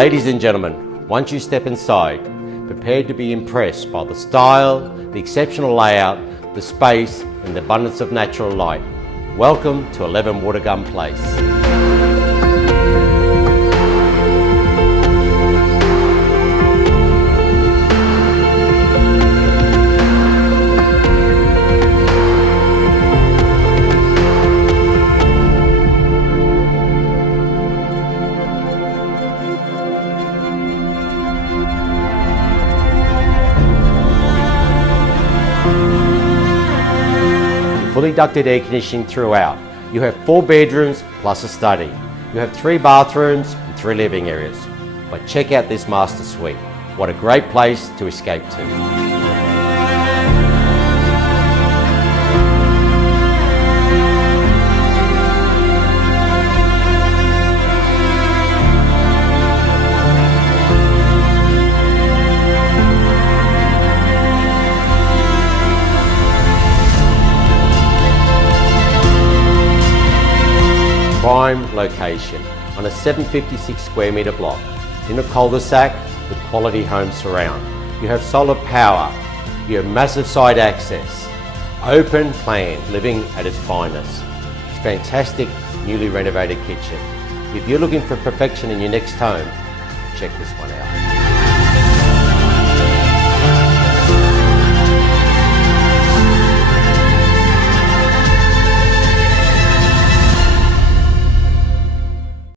Ladies and gentlemen, once you step inside, prepare to be impressed by the style, the exceptional layout, the space and the abundance of natural light. Welcome to 11 Watergun Place. Fully ducted air conditioning throughout. You have 4 bedrooms plus a study. You have 3 bathrooms and 3 living areas. But check out this master suite. What a great place to escape to. Prime location on a 756 square metre block in a cul-de-sac with quality homes surround. You have solar power, you have massive side access, open plan living at its finest, fantastic newly renovated kitchen. If you're looking for perfection in your next home, check this one out.